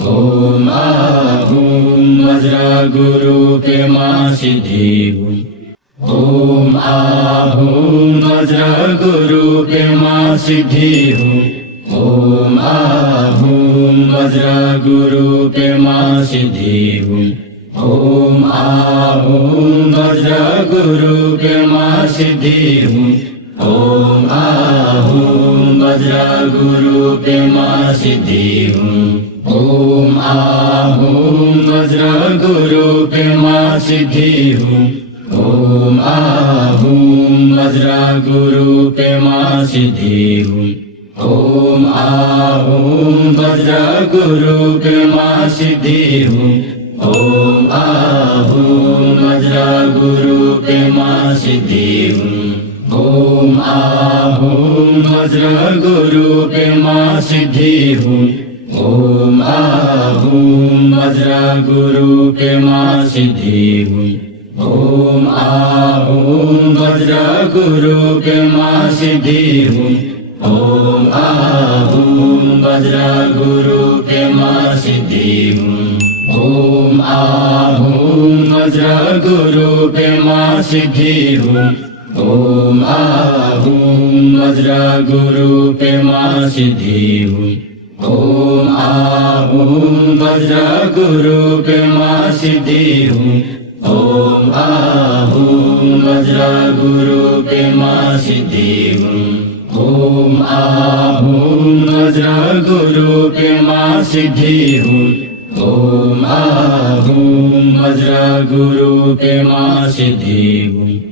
ओम आहूम वज्र गुरु पे मां सिद्धि हुई। ओम आहूम वज्र गुरु पे मां सिद्धि हुई। ओम आहूम वज्र गुरु पे मां सिद्धि हुई। ओम आहूम वज्र गुरु पे मां सिद्धि हुई। ओम आहूम वज्र गुरु पे मां सिद्धि हुई। ओम आहूम वज्र गुरु पे मां सिद्धि हुई। ओम आहूम वज्र गुरु पे मां सिद्धि हुई। ओम आहूम वज्र गुरु पे मां सिद्धि हुई। ओम आहूम वज्र गुरु पे मां सिद्धि हुई। ओम आहूम वज्र गुरु पे मां सिद्धि हुई। ओम आहूम वज्र गुरु पे मां सिद्धि हुई। ओम आहूम वज्र गुरु पे मां सिद्धि हुई। ओम आहूम वज्र गुरु पे मां सिद्धि हुई। ओम आहूम वज्र गुरु पे मां सिद्धि हुई। ओम आहूम वज्र गुरु पे मां सिद्धि हुई। ओम आहूम वज्र गुरु पे मां सिद्धि हुई। ओम आहूम वज्र गुरु पे मां सिद्धि हुई। ओम आहूम वज्र गुरु पे मां सिद्धि हुई। ओम आहूम वज्र गुरु पे मां सिद्धि हुई।